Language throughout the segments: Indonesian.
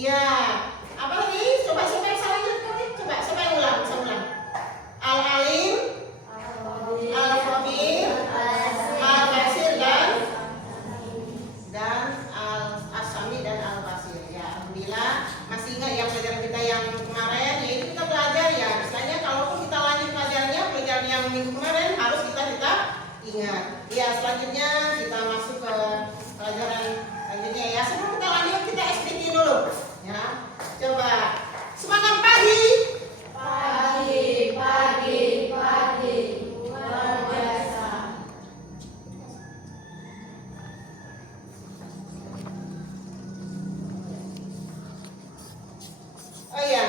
Iya. Apa lagi? Coba siapa yang salah tadi? Coba siapa yang ulang? Bisa ulang. Al-alim, al-khabir, al-basir dan al-asami dan al-basir. Ya, alhamdulillah masih ingat ya pelajaran kita yang kemarin, yaitu kita belajar ya. Misalnya kalaupun kita lanjut pelajarannya, pelajaran yang minggu kemarin harus kita ingat. Ya, selanjutnya kita masuk ke pelajaran selanjutnya ya. Sebelum kita lanjut kita SPT dulu. Ya. Coba semangat pagi. Pagi. Luar biasa. Oh ya,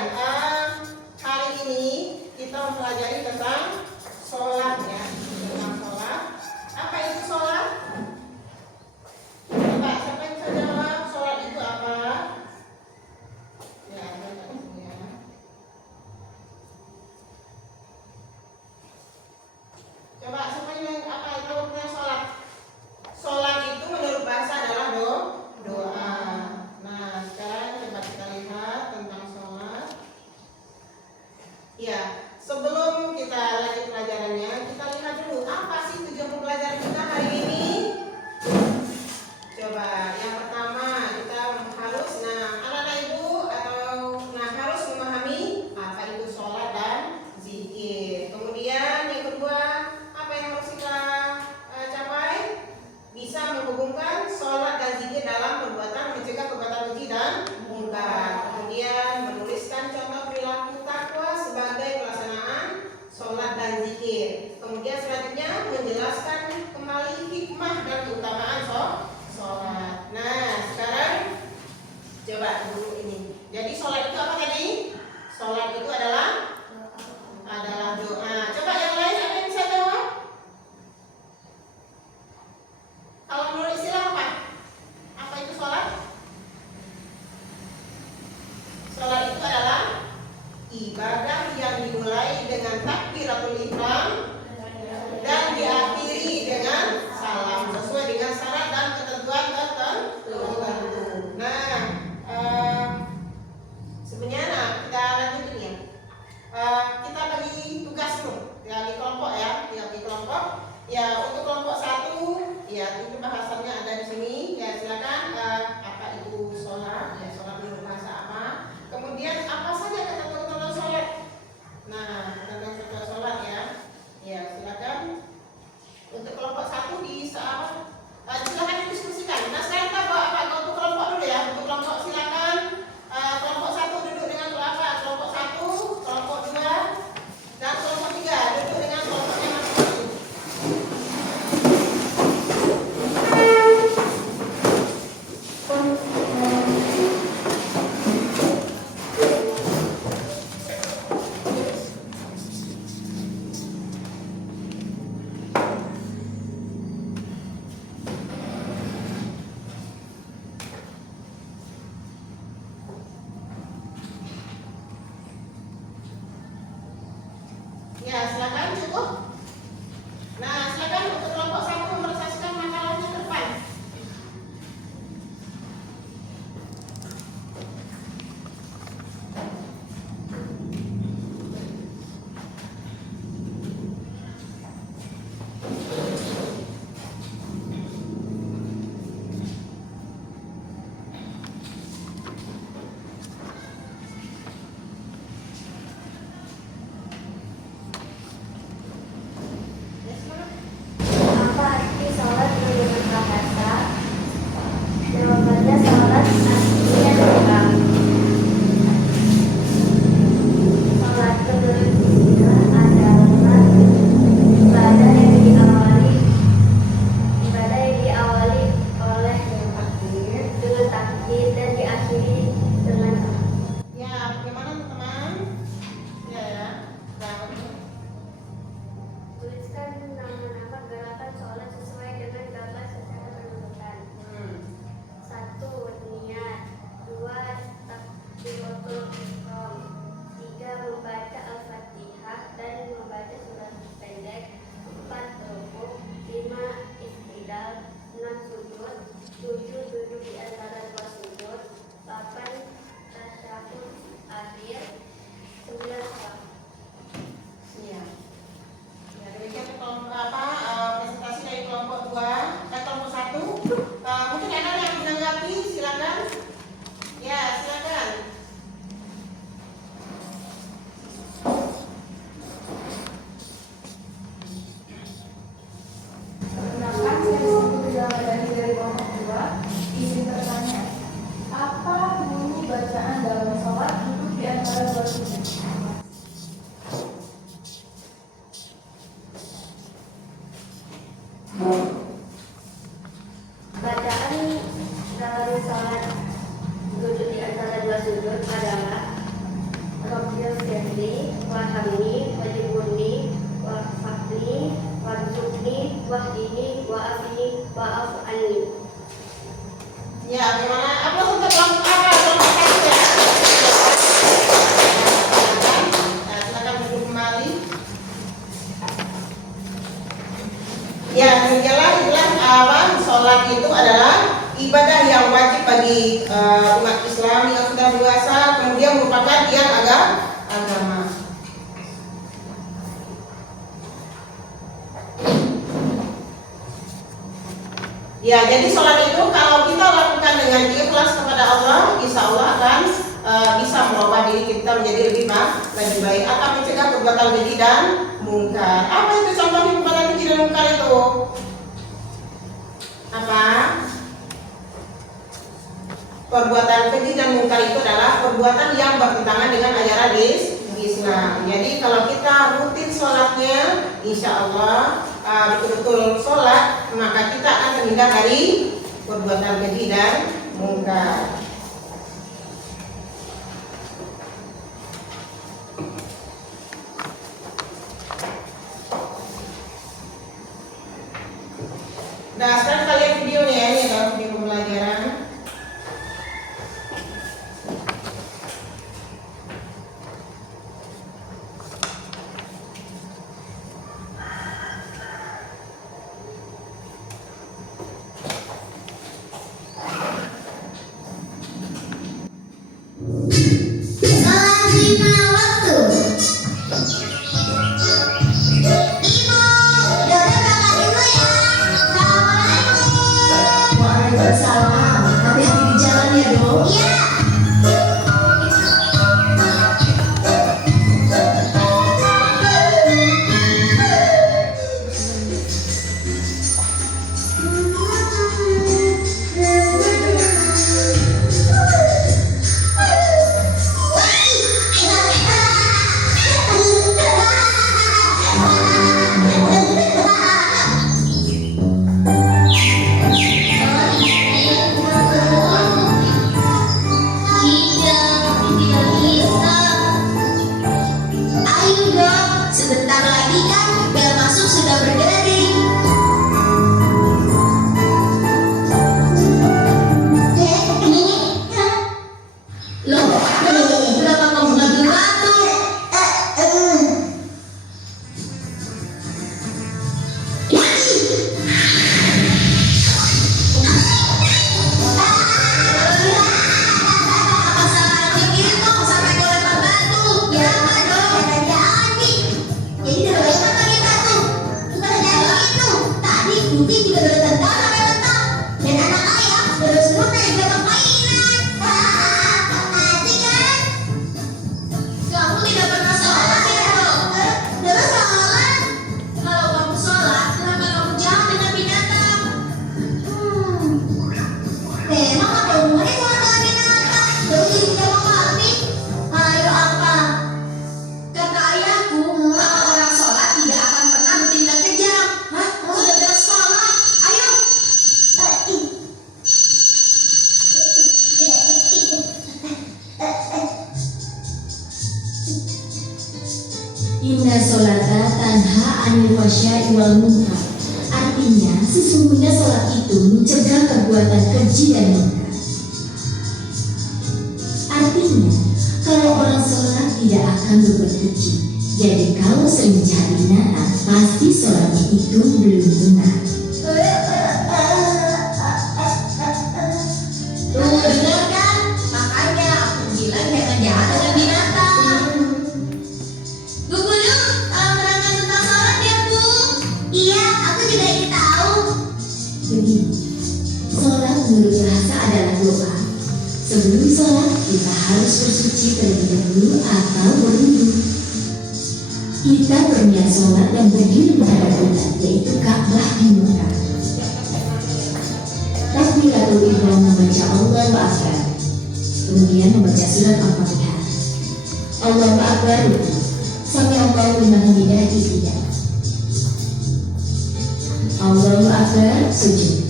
hari ini kita mempelajari tentang sholat ya. Tentang sholat. Apa itu sholat? Coba siapa salat duduk di antara dua sujud adalah Rabbil firli warhamni wajibuni wafakni warzuqni wahdini wa'afini wa'afu anni. Ya, bagaimana? Apa untuk kelompok ya? Silakan duduk kembali. Ya, jelas sholat itu adalah ibadah yang wajib bagi umat Islam yang sudah dewasa, kemudian merupakan tiang agama. Ya, jadi sholat itu kalau kita lakukan dengan ikhlas kepada Allah, insya Allah akan bisa merubah diri kita menjadi lebih baik, akan mencegah perbuatan keji dan mungkar. Apa itu contohnya perbuatan keji dan mungkar itu? Apa? Perbuatan keji dan mungkar itu adalah perbuatan yang bertentangan dengan ajaran Islam. Jadi kalau kita rutin sholatnya, insya Allah betul-betul sholat, maka kita akan terhindar dari perbuatan keji dan mungkar. Nah, sekarang kita lihat videonya, ini adalah video pembelajaran. Inna sholata tanha anil wasya'i wal munkar. Artinya, sesungguhnya sholat itu mencegah perbuatan keji dan mungkar. Artinya, kalau orang sholat tidak akan berbuat keji. Jadi kalau sering mencari binatang, pasti sholatnya itu belum benar. Tuh, dengar kan? Makanya aku bilang jangan jahat dengan binatang. Bu Guru, tolong terangkan tentang sholat ya Bu. Iya, aku juga ingin tahu. Begini, sholat menurut bahasa adalah doa. Sebelum sholat, kita harus bersuci terlebih dahulu atau berwudu. Kita berniat sholat dan berdiri menghadap kiblat, yaitu Ka'bah di Mekah. Takbiratul ihram membaca Allahu Akbar, kemudian membaca surat Al-Fatihah. Allahu Akbar, sami Allahu liman hamidah tidak. Allahu Akbar, sujud.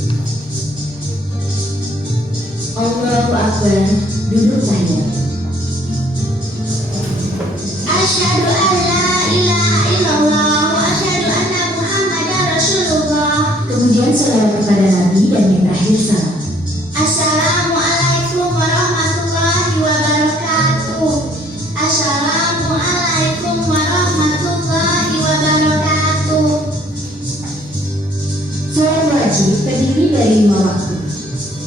Allahu Akbar, duduk tahiyat. Asyhadu an la ilaha illallah wa asyhadu anna Muhammadar Rasulullah. Kemudian sholawat kepada Nabi dan yang terakhir salam. Assalamualaikum warahmatullahi wabarakatuh. Assalamualaikum warahmatullahi wabarakatuh. Sholat wajib terdiri dari 5 waktu.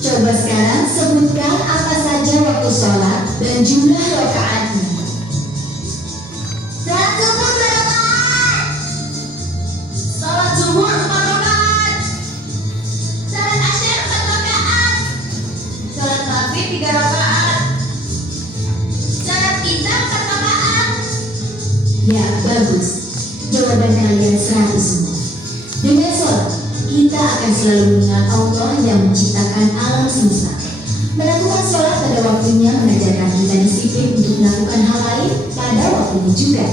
Coba sekarang sebutkan apa saja waktu sholat dan jumlah rakaatnya. Salat subuh 2 rakaat. Salat zuhur 4 rakaat. Salat asar 4 rakaat. Salat maghrib 3 rakaat. Salat isya 4 rakaat. Ya, bagus. Jawaban kalian 100 semua. Dengan sholat, kita akan selalu mengingat Allah yang menciptakan alam semesta. Melakukan sholat pada waktunya mengajarkan kita disiplin untuk melakukan hal lain pada waktunya juga.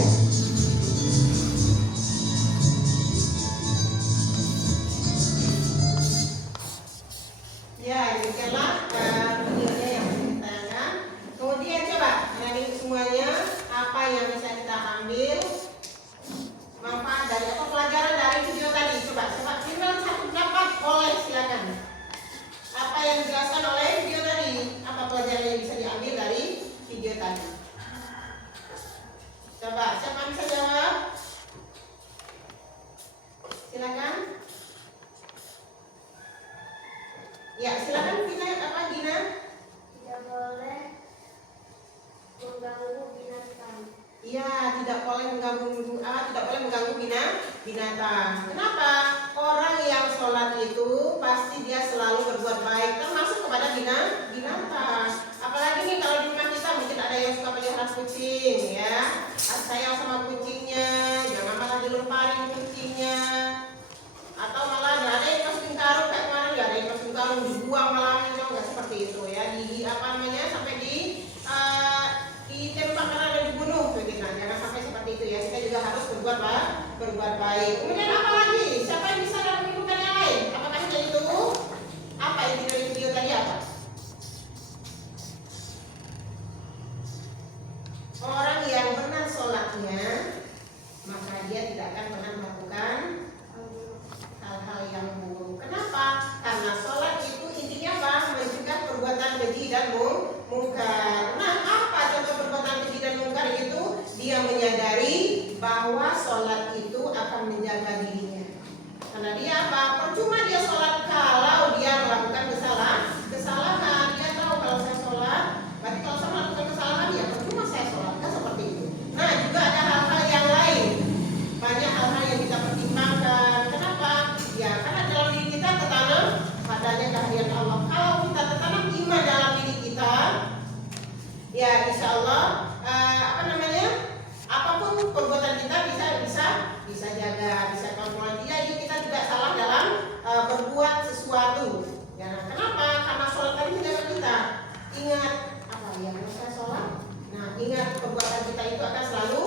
Ya, demikianlah videonya yang ditayangkan. Kemudian coba dari semuanya apa yang bisa kita ambil manfaat dari atau pelajaran dari video tadi. Coba tinggal satu pendapat, boleh silakan. Apa yang dijelaskan oleh video tadi? Apa pelajaran yang bisa diambil dari video tadi? Coba siapa bisa jawab? Silakan. Ya, silakan Gina. Apa Gina? Tidak boleh mengganggu binatang. Iya, tidak boleh mengganggu binatang. Kenapa? Orang yang sholat itu pasti dia selalu berbuat baik, termasuk kepada binatang. Apalagi nih kalau di rumah kita mungkin ada yang suka pelihara kucing, ya. Sayang sama kucingnya, jangan malah dilemparin kucingnya. Atau malah ada yang masukin karung kayak kemarin, nggak ada yang masukin karung dibuang malah, nggak seperti itu ya. Sampai ditembak karena ada dibunuh begitu. Nah, jangan sampai seperti itu ya. Kita juga harus berbuat baik. Kemudian apa lagi? Siapa yang bisa dapat menyebutkan yang lain? Apakah hanya itu? Apa inti dari video tadi apa? Orang yang benar sholatnya, maka dia tidak akan pernah melakukan hal-hal yang buruk. Kenapa? Karena sholat itu intinya apa? Mencegah perbuatan keji dan mungkar. Nah, apa contoh perbuatan keji dan mungkar itu? Dia menyadari bahwa sholat itu akan menjaga dirinya. Karena dia apa? Percuma dia sholat kalau dia melakukan kesalahan. Dia tahu kalau saya sholat, berarti kalau saya melakukan kesalahan, ya percuma saya sholat. Kan seperti itu. Nah, juga ada hal-hal yang lain. Banyak hal-hal yang kita pertimbangkan. Kenapa? Ya, karena dalam diri kita tertanam adanya kehadiran Allah. Kalau kita tertanam iman dalam diri kita, ya insya Allah apapun perbuatan kita bisa jaga, bisa kontrol. Jadi kita tidak salah dalam berbuat sesuatu. Ya, kenapa? Karena sholat tadi menjaga kita. Ingat apa ya? Kalau saya sholat, nah ingat perbuatan kita itu akan selalu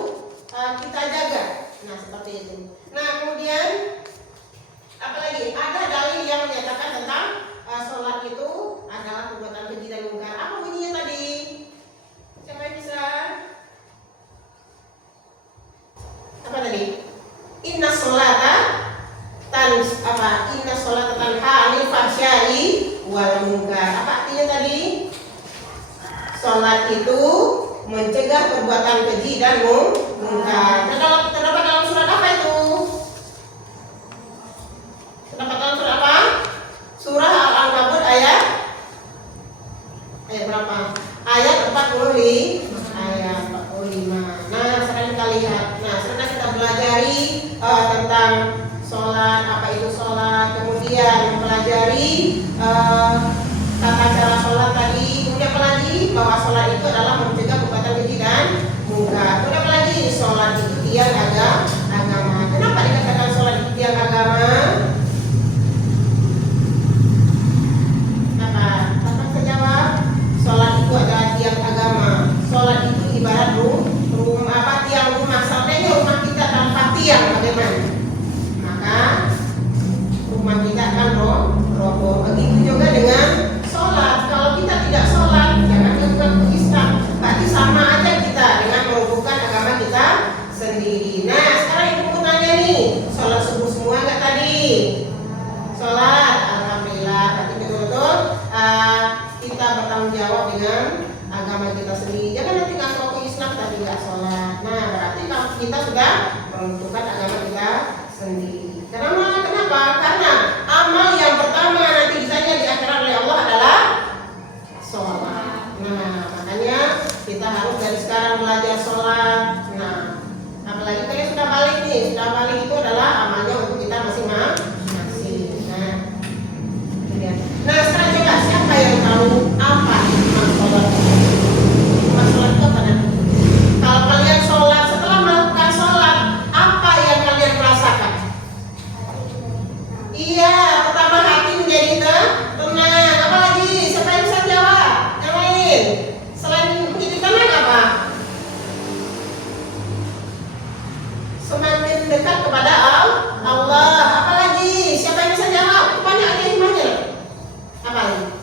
kita jaga. Nah seperti itu. Nah kemudian apalagi ada dalil yang menyatakan tentang sholat itu adalah perbuatan keji dan mungkar. Apa bunyinya tadi? Siapa yang bisa? Apa tadi? Inna sholata tanha 'anil fahsya'i wal munkar. Apa artinya tadi? Sholat itu mencegah perbuatan keji dan mungkar. Terdapat dalam surat apa itu? Terdapat dalam surat apa? Surah Al-Ankabut ayat berapa? Ayat 45. Nah, sekarang kita lihat. Nah, sekarang kita belajari tentang sholat, apa itu sholat, kemudian mempelajari tata cara sholat tadi. Kemudian apa lagi? Bahwa sholat itu adalah mencegah perbuatan keji dan mungkar. Kemudian apa lagi? Sholat itu tiang agama. Kenapa dikatakan sholat itu tiang agama? Sholat itu adalah tiang agama. Sholat itu ibarat tiang rumah. Seandainya rumah kita tanpa tiang bagaimana? Maka rumah kita akan roboh. Begitu juga dengan sholat. Kalau kita tidak jawab dengan agama kita sendiri. Jangan nanti ngaku aku Islam tapi nggak sholat. Nah berarti kita sudah menentukan agama kita sendiri. Kenapa? Karena amal yang pertama nanti ditanya di akhirat oleh Allah adalah sholat. Nah makanya kita harus dari sekarang belajar sholat. Nah apalagi kalian sudah balik nih, sudah balik itu adalah amalnya untuk kita masing-masing. Nah sekarang coba siapa yang tahu apa hikmah sholat? Hikmah sholat itu apa nanti? Kalau kalian sholat, setelah melakukan sholat, apa yang kalian rasakan? Iya, pertama hati menjadi tenang. Apalagi siapa yang bisa jawab? Yang lain selain menjadi tenang apa? Semakin dekat kepada Allah. Apalagi siapa yang bisa jawab? Banyak ada hikmahnya. Apalagi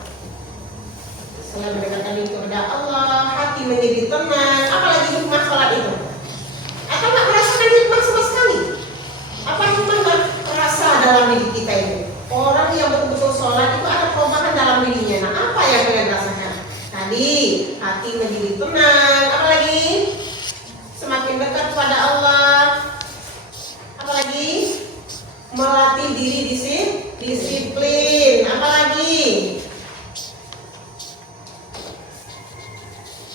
selain mendekatkan diri kepada Allah, hati menjadi tenang. Apalagi hikmah sholat itu? Atau nggak merasakan hikmah sama sekali? Apa hikmah rasa dalam diri kita itu? Orang yang betul-betul sholat itu ada perubahan dalam dirinya. Nah, apa yang kalian rasakan? Tadi hati menjadi tenang. Apalagi semakin dekat kepada Allah. Apalagi melatih diri disiplin. Apalagi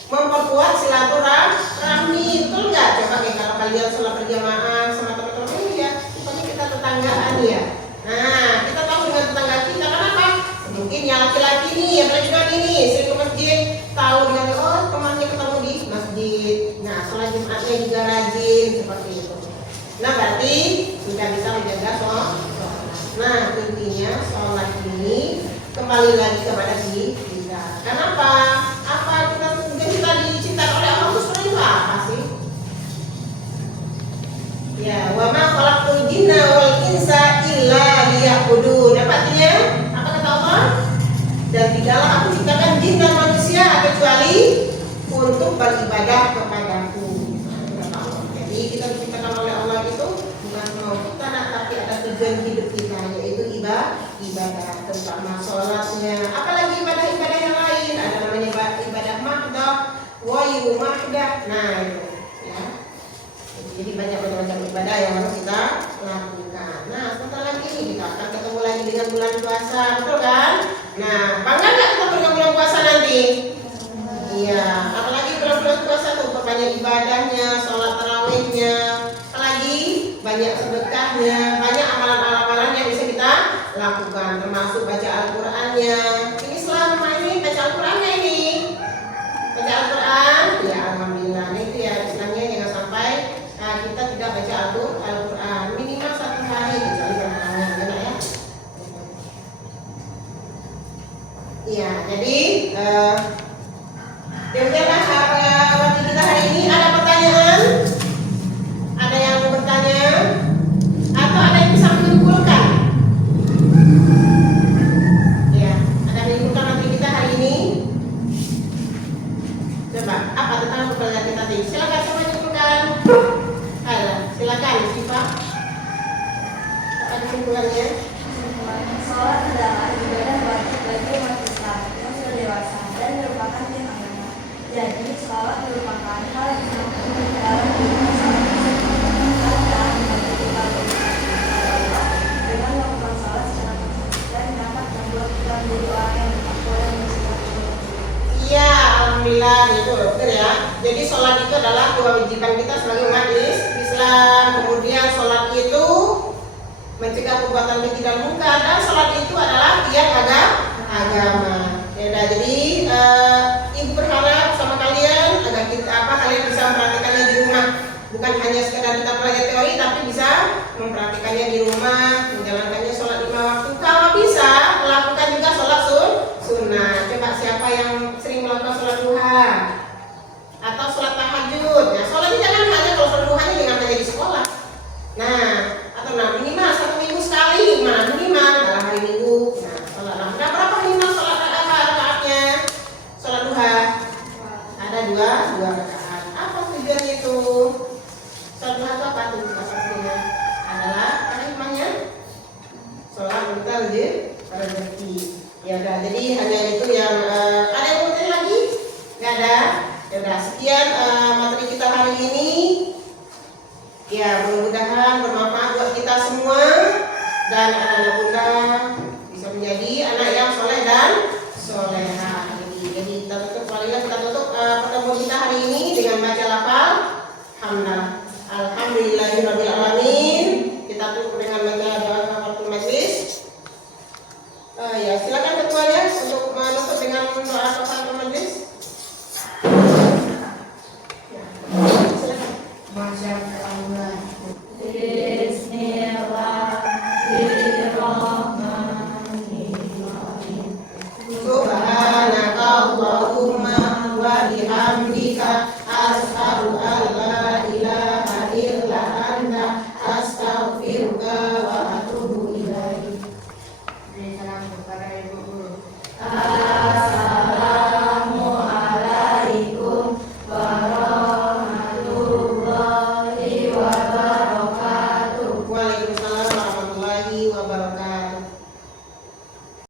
memperkuat silaturahmi. Betul nggak? Coba kalau kalian sholat berjamaah sama teman-teman ya, pokoknya kita tetanggaan ya. Nah kita tahu dengan tetangga kita kenapa? Mungkin yang laki-laki nih, apalagi juga ini sering ke masjid, tahu dengan temannya ketemu di masjid. Nah sholat Jumatnya juga rajin seperti itu. Nah berarti sudah bisa menjaga sholat. Nah intinya sholat ini kembali lagi kepada diri kita. Kenapa? Apa kita diciptakan oleh Allah itu sebenarnya apa sih? Ya, wa ma khalaqtul jinna wal insa illa liya'budun. Artinya apa kata Allah? Dan tidaklah aku ciptakan jin dan manusia kecuali untuk beribadah kepadaku. Jadi kita diciptakan oleh Allah itu bukan mau kita tapi ada tujuan hidup kita, yaitu ibadah, terutama sholatnya. Apalagi ibadah-ibadah yang lain, ada namanya ibadah mahdah, wayu mahdah. Nah itu ya. Jadi banyak macam ibadah yang harus kita lakukan. Nah sebentar lagi kita akan ketemu lagi dengan bulan puasa, betul kan? Nah bangga nggak kita dengan bulan puasa nanti? Iya, apalagi bulan-bulan puasa tuh banyak ibadahnya, sholat tarawihnya, apalagi banyak sedekahnya, banyak amalan-amalan yang bisa kita lakukan, termasuk baca Al-Qur'annya. Ini selama ini baca Al-Qur'annya ini, baca Al-Qur'an, ya alhamdulillah. Nah, itu ya istilahnya jangan sampai kita tidak baca Al-Qur'an minimal 1 hari kecuali Ramadan, ya. Iya, jadi demikianlah waktu kita hari ini. Ada pertanyaan? Ada yang mau bertanya? Atau ada yang bisa menyimpulkan? Ya, ada menyimpulkan materi kita hari ini? Coba, apa tentang pembelajaran kita tadi? Silakan coba menyimpulkan. Silakan, Siva. Apa kesimpulannya? Sholat adalah ibadah wajib bagi umat Islam yang sudah dewasa dan merupakan tiang agama. Jadi, sholat merupakan hal yang sangat penting dalam kehidupan seorang muslim. Karena membantu kita Allah dengan melakukan sholat secara konsisten dapat membuat kita menjadi orang yang bertakwa dan bersikap baik. Iya, alhamdulillah itu betul ya. Jadi sholat itu adalah kewajiban kita sebagai umat Islam. Kemudian sholat itu mencegah perbuatan keji dan munkar, dan sholat itu adalah tiang agama. Ya, jadi ibu berharap sama kalian agar kalian bisa mempraktikannya di rumah, bukan hanya sekedar kita belajar teori, tapi bisa mempraktikannya di rumah, menjalankannya sholat 5 waktu. Kalau bisa melakukan juga sholat sunnah. Coba siapa yang sering melakukan sholat duha atau sholat tahajud? Nah, sholat ini jangan hanya kalau sholat duhanya dengan hanya di sekolah. Nah, atau minimal 1 minggu sekali, minimal dalam hari Minggu. Nah, sholat. Nah, berapa minimal sholat rakaatnya? Sholat duha ada 2 rakaat. Apa tujuan itu? Sholat duha itu apa tuh? Maksudnya adalah apa namanya? Sholat untuk rezeki. Ya udah, jadi hanya itu yang ada yang mau tanya lagi? Ya udah, sekian